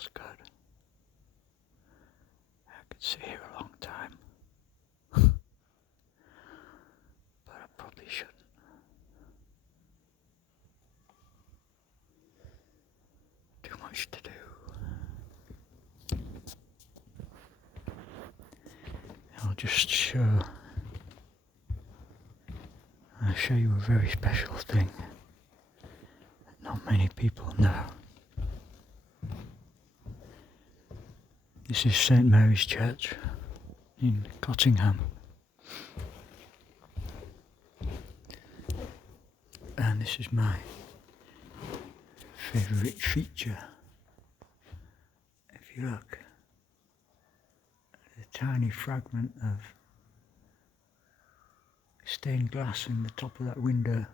feels good. I could sit here a long time, but I probably shouldn't. Too much to do. I'll show you a very special thing that not many people know. This is St. Mary's Church in Cottingham. And this is my favourite feature. If you look at a tiny fragment of stained glass in the top of that window,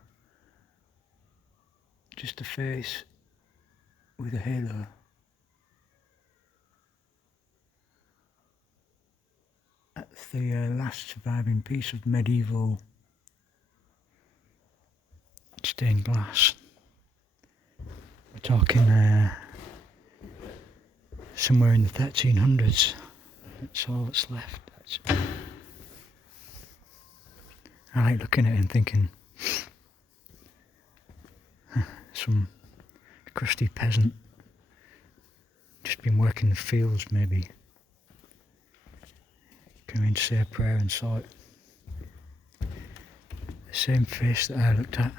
just a face with a halo. That's the last surviving piece of medieval stained glass. We're talking somewhere in the 1300s. That's all that's left. I like looking at it and thinking, some crusty peasant just been working the fields maybe, came in to say a prayer and saw it. The same face that I looked at.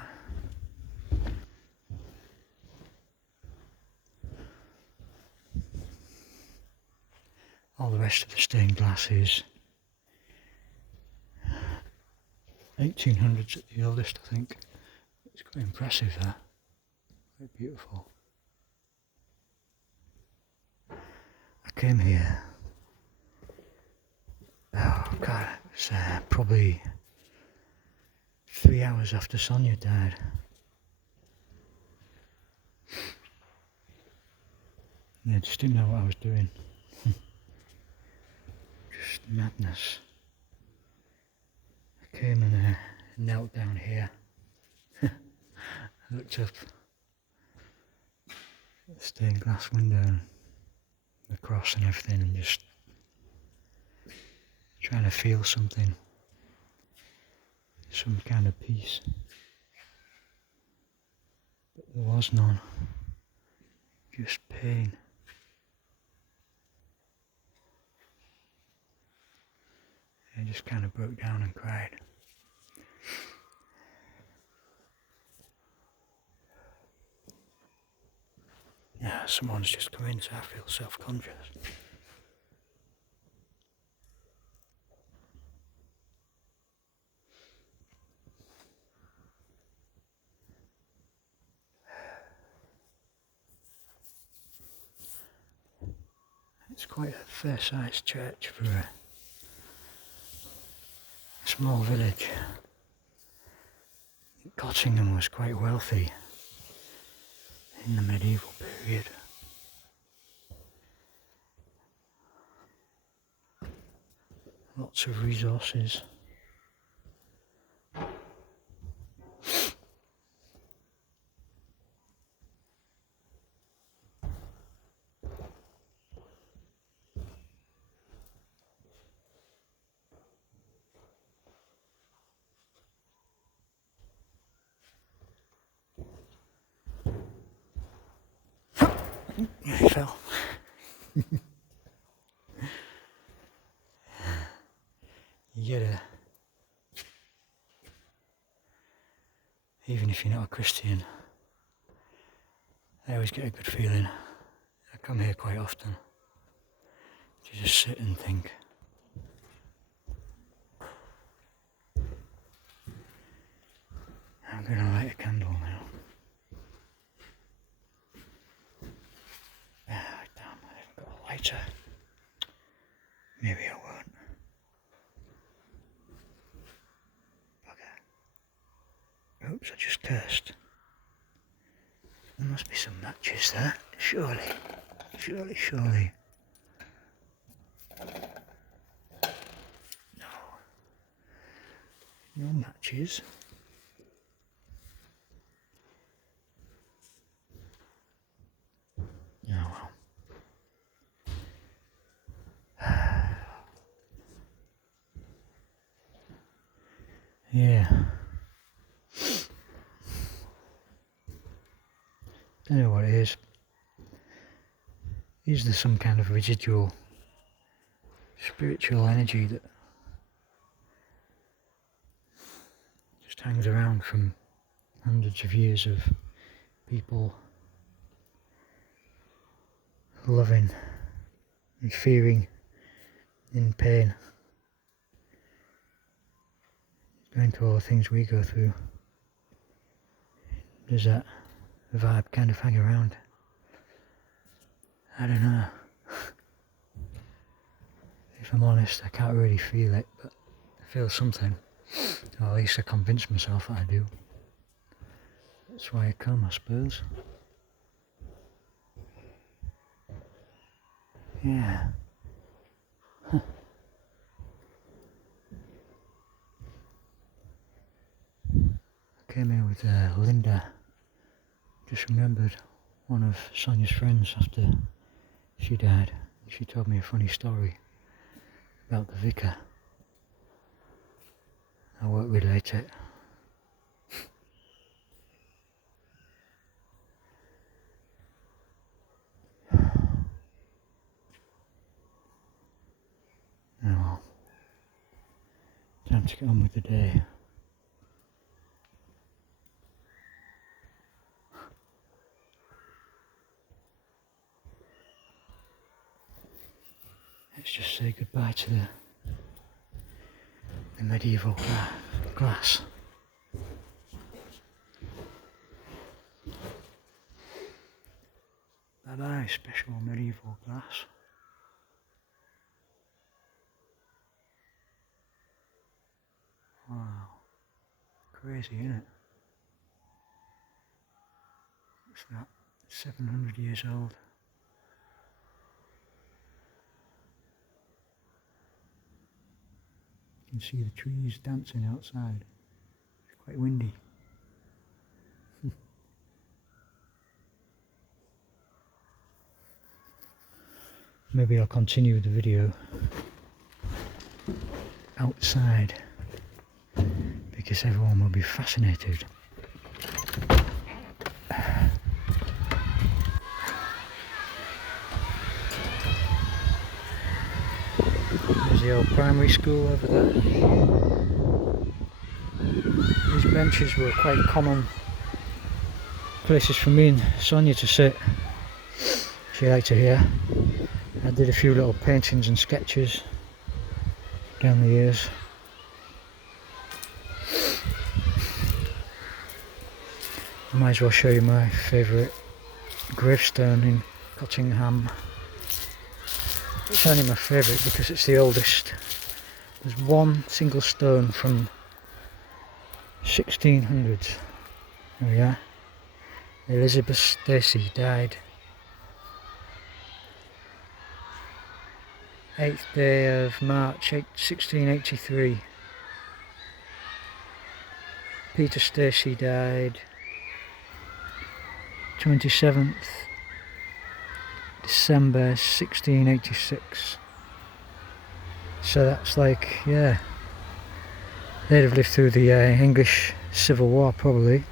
All the rest of the stained glass is 1800s at the oldest, I think. It's quite impressive, that. Quite beautiful. I came here, oh God, it was probably 3 hours after Sonia died. Yeah, just didn't know what I was doing. Just madness. I came and knelt down here. I looked up at the stained glass window and the cross and everything, and just trying to feel something, some kind of peace. But there was none, just pain. I just kind of broke down and cried. Yeah, someone's just come in, so I feel self-conscious. It's quite a fair-sized church for a small village. Cottingham was quite wealthy in the medieval period. Lots of resources. Yeah, he fell. You get even if you're not a Christian, I always get a good feeling. I come here quite often to just sit and think. I'm going to light a candle now. Ah, damn, I haven't got a lighter. Maybe I won't. Oops, I just cursed. There must be some matches there. Surely. No. No matches. Oh well. Yeah. I don't know what it is. Is there some kind of residual spiritual energy that just hangs around from hundreds of years of people loving and fearing in pain, going through all the things we go through? Does that vibe kind of hang around? I don't know. If I'm honest, I can't really feel it, but I feel something. Or at least I convince myself that I do. That's why I come, I suppose. Yeah. Huh. I came here with Linda. Just remembered one of Sonia's friends after she died. She told me a funny story about the vicar. I won't relate it. Now, time to get on with the day. Let's just say goodbye to the medieval glass. Bye bye, special medieval glass. Wow, crazy, isn't it? What's that? 700 years old. You can see the trees dancing outside. It's quite windy. Maybe I'll continue the video outside because everyone will be fascinated. There's the old primary school over there. These benches were quite common places for me and Sonia to sit. She liked it here. I did a few little paintings and sketches down the years. I might as well show you my favourite gravestone in Cottingham. It's only my favourite because it's the oldest. There's one single stone from 1600s. There we are. Elizabeth Stacey died 8th day of March 1683. Peter Stacey died 27th December 1686. So that's like, yeah, they'd have lived through the English Civil War probably.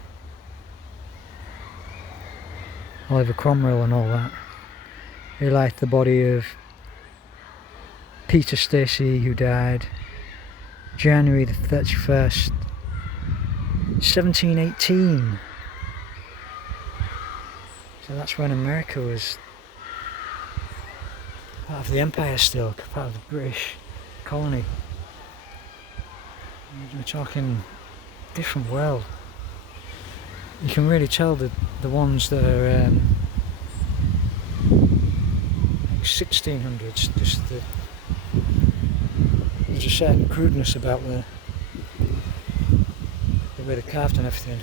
Oliver Cromwell and all that. They liked the body of Peter Stacey, who died January the 31st, 1718. So that's when America was part of the empire still, part of the British colony. We're talking different world. You can really tell that the ones that are like 1600s, just there's a certain crudeness about the way they're carved and everything.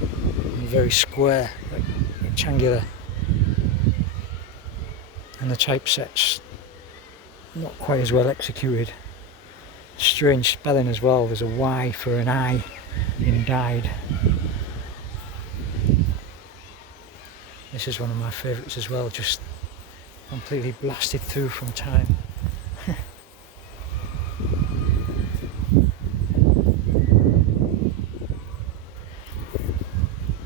And very square, like rectangular. And the typeset's not quite as well executed. Strange spelling as well. There's a Y for an I in died. This is one of my favourites as well, just completely blasted through from time.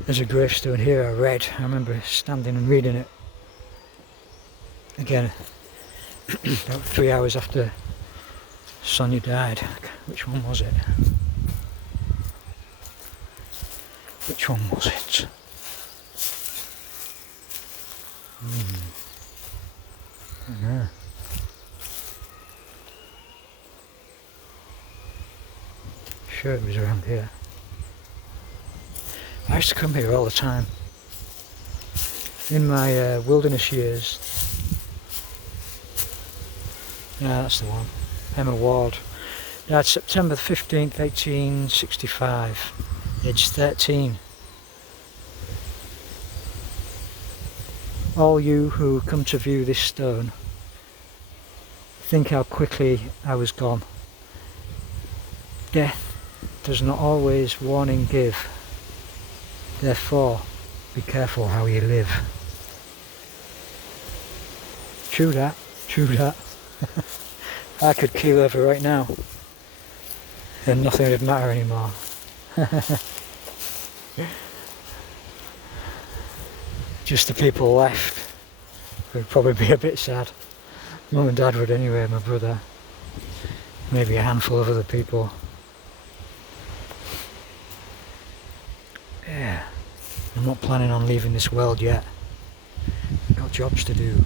There's a gravestone here I read. I remember standing and reading it. Again, about 3 hours after Sonia died. Which one was it? Which one was it? I don't know. Sure it was around here. I used to come here all the time. In my wilderness years. Yeah, that's the one. Emma Ward. Died September 15th, 1865. Aged 13. All you who come to view this stone, think how quickly I was gone. Death does not always warning give. Therefore, be careful how you live. True that, true that. I could keel over right now and nothing would matter anymore. Just the people left would probably be a bit sad. Mum and Dad would anyway, my brother. Maybe a handful of other people. Yeah, I'm not planning on leaving this world yet. Got jobs to do.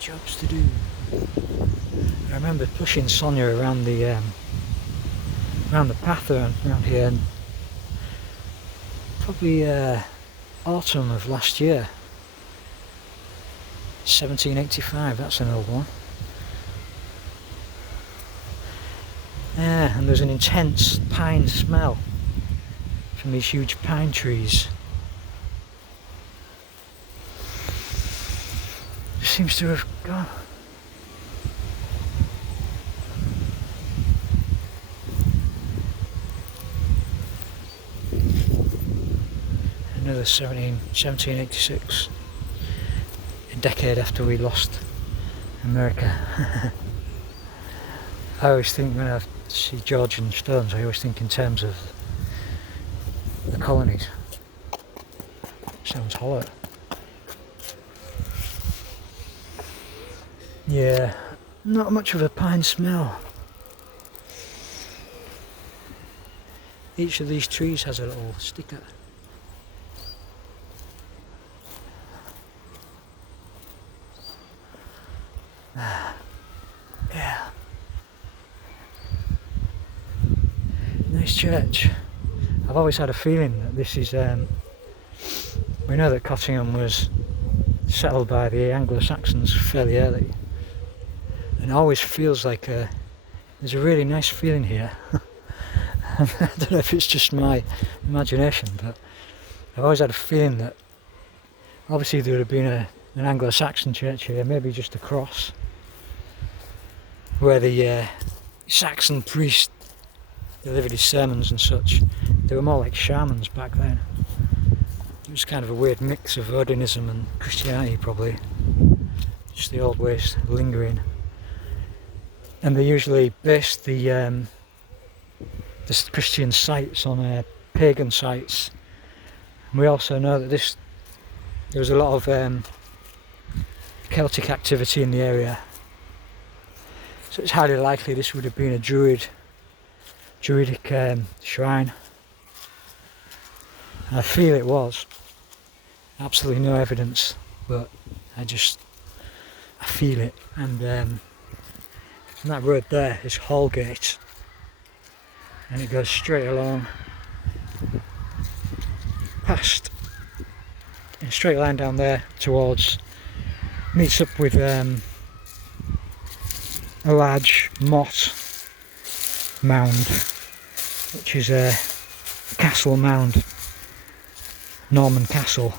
Jobs to do. I remember pushing Sonia around the path around here, and probably autumn of last year. 1785, that's an old one. Yeah, and there's an intense pine smell from these huge pine trees. It seems to have gone. Another 1786, a decade after we lost America. I always think when I see Georgian stones, I always think in terms of the colonies. Sounds hollow. Yeah, not much of a pine smell. Each of these trees has a little sticker. Yeah. Nice church. I've always had a feeling that this is, we know that Cottingham was settled by the Anglo-Saxons fairly early. And it always feels like there's a really nice feeling here. I don't know if it's just my imagination, but I've always had a feeling that obviously there would have been an Anglo-Saxon church here, maybe just across, where the Saxon priest delivered his sermons and such. They were more like shamans back then. It was kind of a weird mix of Odinism and Christianity, probably. Just the old ways lingering. And they usually based the Christian sites on pagan sites. And we also know that there was a lot of Celtic activity in the area. So it's highly likely this would have been a druidic shrine. And I feel it was. Absolutely no evidence, but I feel it. And that road there is Hallgate, and it goes straight along past, in a straight line down there towards, meets up with a large motte mound, which is a castle mound, Norman castle.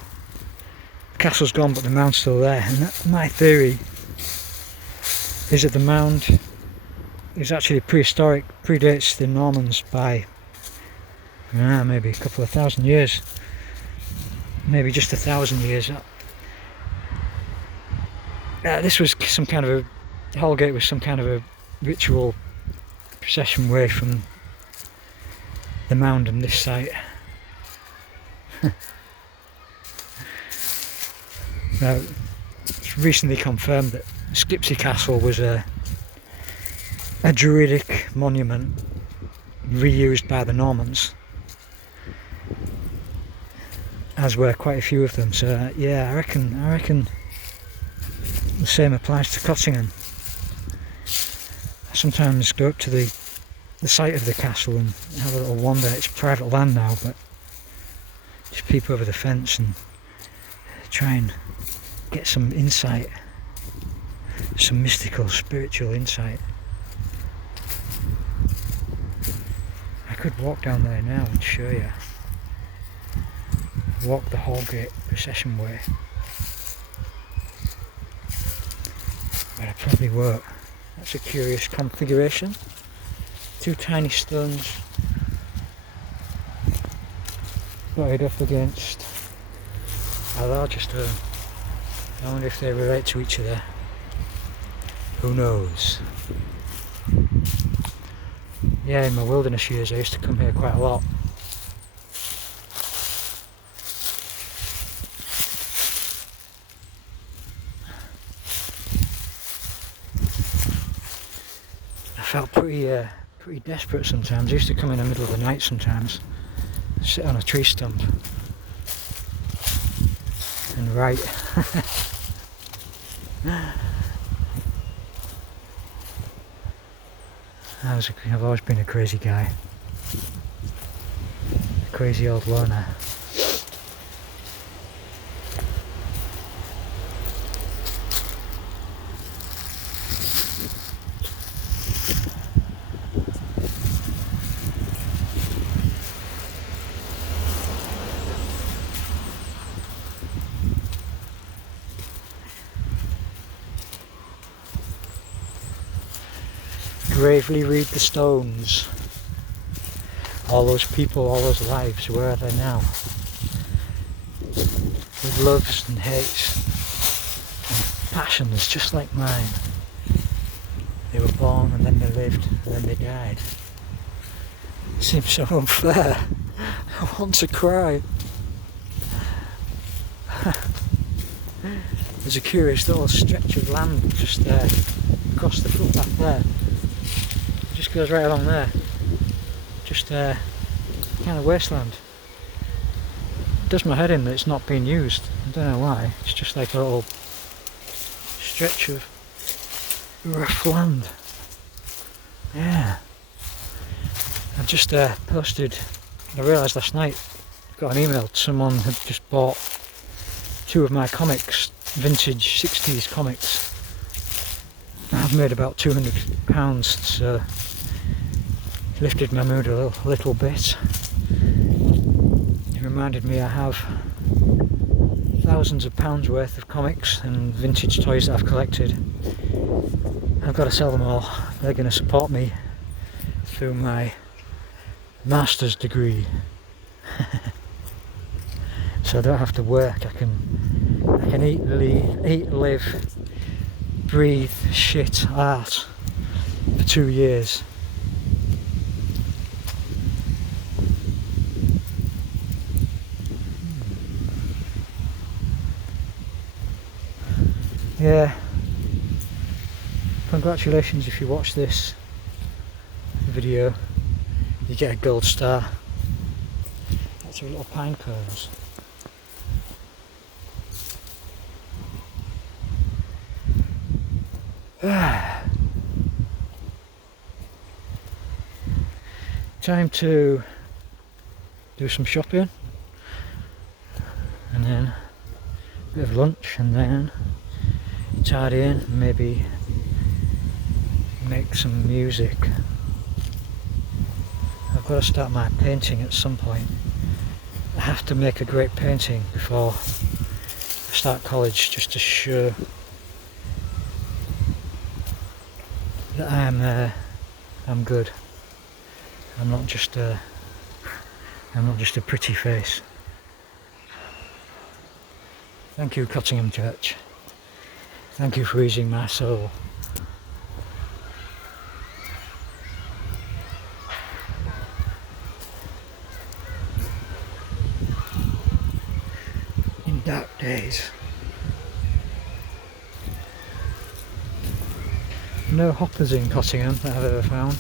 The castle's gone but the mound's still there, and my theory is that the mound is actually prehistoric, predates the Normans by maybe a couple of thousand years, maybe just 1,000 years. This was some kind of Hallgate was some kind of a ritual procession way from the mound and this site. Now, it's recently confirmed that Skipsey Castle was a druidic monument reused by the Normans, as were quite a few of them. So yeah, I reckon the same applies to Cottingham. I sometimes go up to the site of the castle and have a little wander. It's private land now, but just peep over the fence and try and get some insight, some mystical, spiritual insight. I could walk down there now and show you. Walk the Hallgate procession way. But I probably won't. That's a curious configuration. Two tiny stones butted up against a larger stone. I wonder if they relate to each other. Who knows? Yeah, in my wilderness years I used to come here quite a lot. I felt pretty desperate sometimes. I used to come in the middle of the night sometimes, sit on a tree stump and write. I've always been a crazy guy, a crazy old loner. Gravely read the stones. All those people, all those lives, where are they now? With loves and hates and passions just like mine. They were born and then they lived and then they died. It seems so unfair. I want to cry. There's a curious little stretch of land just there, across the footpath there. It just goes right along there. Just kind of wasteland. It does my head in that it's not being used. I don't know why. It's just like a little stretch of rough land. Yeah. I just posted, I realised last night, got an email, someone had just bought 2 of my comics, vintage 60s comics. I've made about £200, so it lifted my mood a little bit. It reminded me I have thousands of pounds worth of comics and vintage toys that I've collected. I've got to sell them all. They're going to support me through my master's degree. So I don't have to work. I can eat, live, breathe, shit, art for 2 years. Yeah. Congratulations if you watch this video. You get a gold star. That's a little pine cones. Time to do some shopping and then a bit of lunch and then tidy in, maybe make some music. I've got to start my painting at some point. I have to make a great painting before I start college, just to show that I'm good. I'm not just a pretty face. Thank you, Cottingham Church. Thank you for easing my soul. days. No hoppers in Cottingham that I've ever found.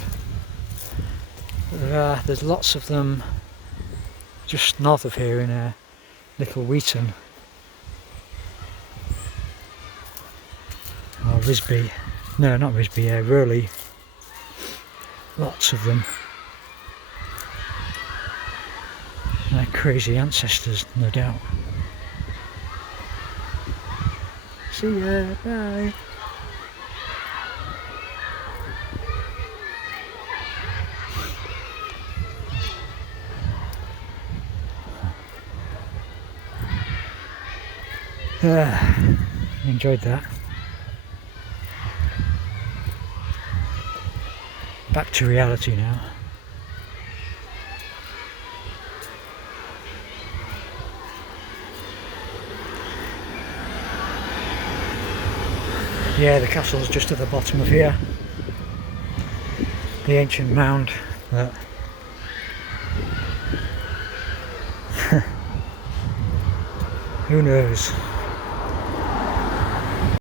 There's lots of them just north of here in Little Wheaton. Or Risby. No, not Risby, Rowley. Lots of them. They're crazy ancestors, no doubt. See ya, bye. Enjoyed that. Back to reality now. Yeah, the castle's just at the bottom of here. The ancient mound that who knows?